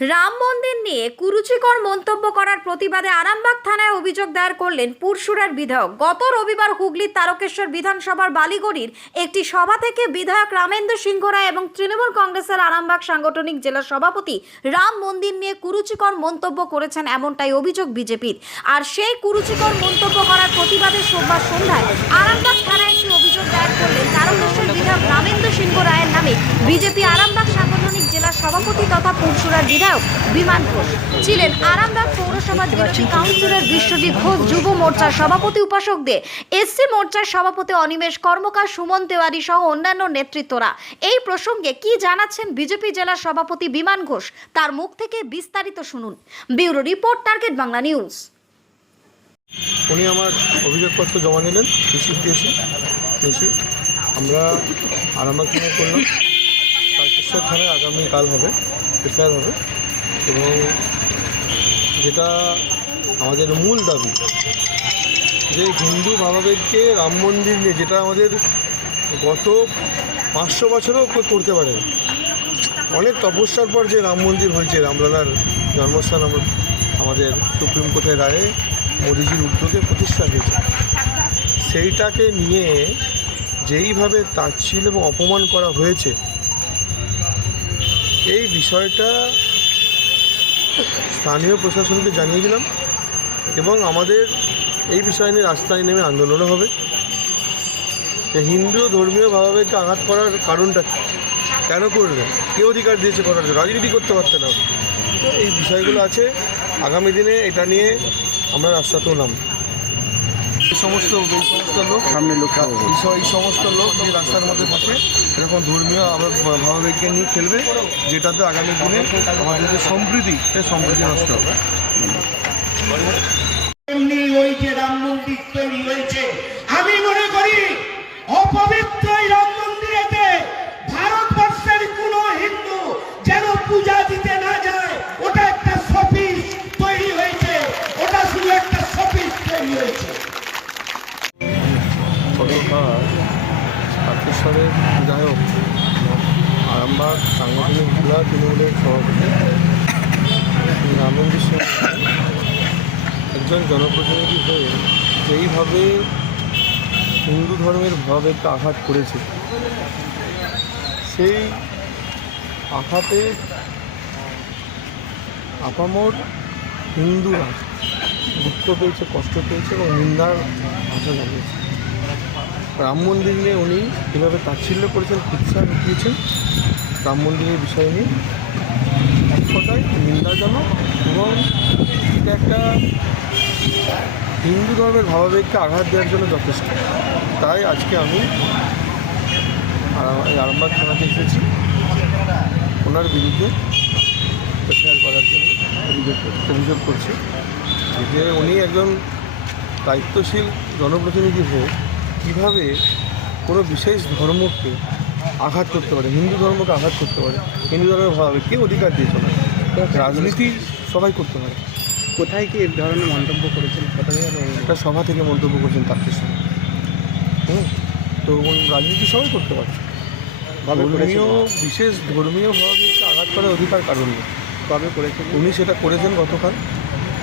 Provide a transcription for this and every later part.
রাম মন্দির নিয়ে কুরুচিকর মন্তব্য করার প্রতিবাদে আরামবাগ থানায় অভিযোগ দায়ের করলেন পুরসুরের বিধায়ক। গত রবিবার হুগলির তারকেশ্বর বিধানসভার বালিগড়ির একটি সভা থেকে বিধায়ক রামেন্দ্র সিংহ রায় এবং তৃণমূল কংগ্রেসের আরামবাগ সাংগঠনিক জেলা সভাপতি রাম মন্দির নিয়ে কুরুচিকর মন্তব্য করেছেন এমনটাই অভিযোগ বিজেপির। আর সেই কুরুচিকর মন্তব্য করার প্রতিবাদে সোমবার সন্ধ্যায় আরামবাগ থানায় একটি অভিযোগ দায়ের করলেন তারকেশ্বর বিধায়ক রামেন্দ্র সিংহ রায়ের নামে বিজেপি আরামবাগ সাংগঠনিক জেলা সভাপতি তথা বিধায়ক বিমান ঘোষ ছিলেন আরামবাগ পৌরসভার বিরোধী কাউন্সিলর বিশ্বজিৎ ঘোষ যুব মোর্চার সভাপতি উপাসকদের, এসসি মোর্চার সভাপতি অনিমেষ কর্মকার, সুমন তেওয়ারি সহ অন্যান্য নেতৃত্বরা। এই প্রসঙ্গে কি জানাচ্ছেন বিজেপি জেলা সভাপতি বিমান ঘোষ? তার মুখ থেকে বিস্তারিত শুনুন। Bureau report, target Bangla news. উনি আমার অভিযোগপত্র জমা নিলেন আমরা আরামবাগ করলাম। তারকেশ্বর থানায় আগামীকাল হবে। এফআইআর হবে। এবং যেটা আমাদের মূল দাবি, যে হিন্দু ভাবাবেগকে রাম মন্দির নিয়ে, যেটা আমাদের গত পাঁচশো বছরও করতে পারে। অনেক তপস্যার পর যে রাম মন্দির হয়েছে, রামলালার জন্মস্থান আমাদের সুপ্রিম কোর্টের রায়ে মোদিজির উদ্যোগে প্রতিষ্ঠা হয়েছে। সেইটাকে নিয়ে যেইভাবে তাচ্ছিল এবং অপমান করা হয়েছে এই বিষয়টা স্থানীয় প্রশাসনকে জানিয়ে দিলাম এবং আমাদের এই বিষয় নিয়ে রাস্তায় নেমে আন্দোলনও হবে। হিন্দু ধর্মীয় ভাবাবেগকে আঘাত করার কারণটা? কেন করবে? কে অধিকার দিয়েছে করার জন্য? রাজনীতি করতে পারতে না। তো এই বিষয়গুলো আছে। আগামী দিনে এটা নিয়ে আমরা রাস্তাতেও নাম এই সমস্ত এই সমস্ত লোক সামনে লোক এই সমস্ত লোক যে রাস্তার মধ্যে থাকে এরকম ধর্মীয় আবার ভাবাবেগকে নিয়ে খেলবে যেটাতে আগামী দিনে আমাদের যে সম্প্রীতি সে সম্প্রীতি নষ্ট হবে। এমনি ওই যে রাম মন্দির তৈরি হয়েছে আমি মনে করি আরামবাগ সাংগঠনিক জেলা তৃণমূলের সভাপতি। শ্রী রামেন্দ্র সিং একজন জনপ্রতিনিধি হয়ে যেইভাবে হিন্দু ধর্মের ভাবাবেগকে আঘাত করেছে, সেই আঘাতে আপামর হিন্দুরা দুঃখ পেয়েছে, কষ্ট পেয়েছে এবং নিন্দার ভাষা জানিয়েছে রাম মন্দির নিয়ে উনি কীভাবে তাচ্ছিল্য করেছেন কুৎসা লুকিয়েছেন রাম মন্দিরের বিষয় নিয়ে। এক কথায় নিন্দাজনক এবং এটা একটা হিন্দু ধর্মের ভাবাবেগকে আঘাত দেওয়ার জন্য যথেষ্ট। তাই আজকে আমি আরামবাগ থানাতে এসেছি। ওনার বিরুদ্ধে এফআইআর করার জন্য অভিযোগ অভিযোগ করছি যে উনি একজন দায়িত্বশীল জনপ্রতিনিধি হয়ে কীভাবে কোনো বিশেষ ধর্মকে আঘাত করতে পারে হিন্দু ধর্মকে আঘাত করতে পারে হিন্দু ধর্মের ভাবে কে অধিকার দিয়েছে না রাজনীতি সবাই করতে পারে। কোথায় কি এই ধরনের মন্তব্য করেছেন? একটা সভা থেকে মন্তব্য করেছেন তার সঙ্গে হুম? তো উনি রাজনীতি সবাই করতে পারে ধর্মীয় বিশেষ ধর্মীয় ভাবে আঘাত করার অধিকার কারণ নেই। কবে করেছেন? উনি সেটা করেছেন গতকাল।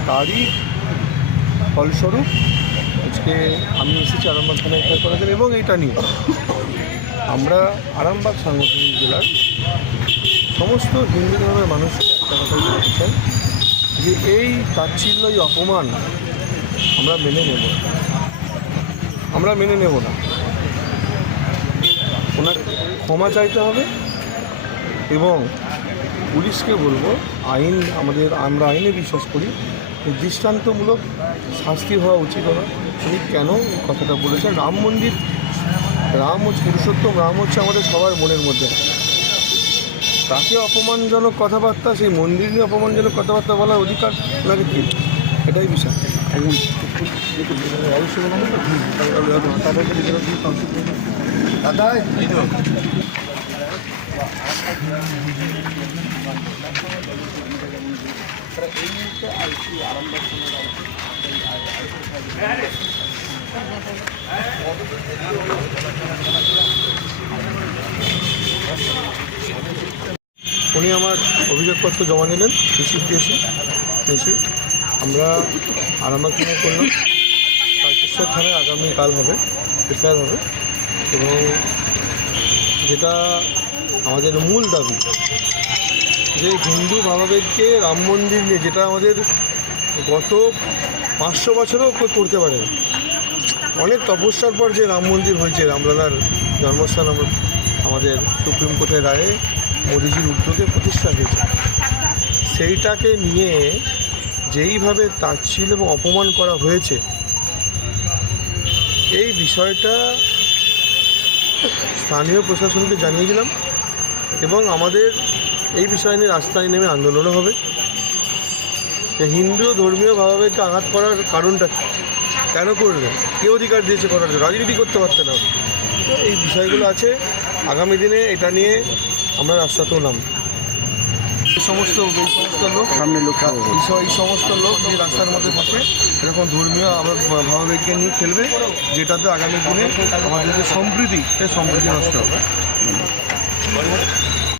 তারই ফলস্বরূপ আজকে আমি এসেছি আরামবাগ থানায় জন্য এবং এইটা নিয়ে। আমরা আরামবাগ সাংগঠনিক জেলার সমস্ত হিন্দু ধর্মের মানুষকে একটা কথাই বলতে চাই, যে এই তাচ্ছিল্য এই অপমান আমরা মেনে নেব। আমরা মেনে নেব না। ওনার ক্ষমা চাইতে হবে এবং পুলিশকে বলব, আইন আমাদের আমরা আইনে বিশ্বাস করি দৃষ্টান্তমূলক শাস্তি হওয়া উচিত হবে। উনি কেন এই কথাটা বলেছেন রাম মন্দির রাম হচ্ছে পুরুষোত্তম রাম হচ্ছে আমাদের সবার মনের মধ্যে। তাকে অপমানজনক কথাবার্তা সেই মন্দির নিয়ে অপমানজনক কথাবার্তা বলার অধিকার ওনাকে কি? এটাই বিষয়। অবশ্যই। দাদা উনি আমার অভিযোগপত্র জমা নিলেন রিসিভ দিয়েছি নিয়েছি। আমরা আরামবাগ থানায় করলাম। তারকেশ্বর থানায় আগামী কাল হবে, এফআইআর হবে। এবং যেটা আমাদের মূল দাবি। যে হিন্দু ভাবাবেগকে রাম মন্দির নিয়ে, যেটা আমাদের গত পাঁচশো বছরও করতে পারে। অনেক তপস্যার পর যে রাম মন্দির হয়েছে, রামলালার জন্মস্থান আমাদের সুপ্রিম কোর্টের রায়ে মোদিজির উদ্যোগে প্রতিষ্ঠা হয়েছে। সেইটাকে নিয়ে যেইভাবে তাচ্ছিল এবং অপমান করা হয়েছে, এই বিষয়টা স্থানীয় প্রশাসনকে জানিয়েছিলাম এবং আমাদের এই বিষয় নিয়ে রাস্তায় নেমে আন্দোলনও হবে। যে হিন্দু ধর্মীয় ভাবাবেগকে আঘাত করার কারণটা কী? কেন করবে কে অধিকার দিয়েছে করার জন্য? রাজনীতি করতে পারতে না। তো এই বিষয়গুলো আছে। আগামী দিনে এটা নিয়ে আমরা রাস্তাতেও নাম এই সমস্ত এই সমস্ত লোক সামনে লোক এই স- এই সমস্ত লোক যে রাস্তার মধ্যে থাকে এরকম ধর্মীয় আবার ভাবাবেগকে নিয়ে খেলবে যেটাতে আগামী দিনে আমাদের যে সম্প্রীতি সেই সম্প্রীতি নষ্ট হবে।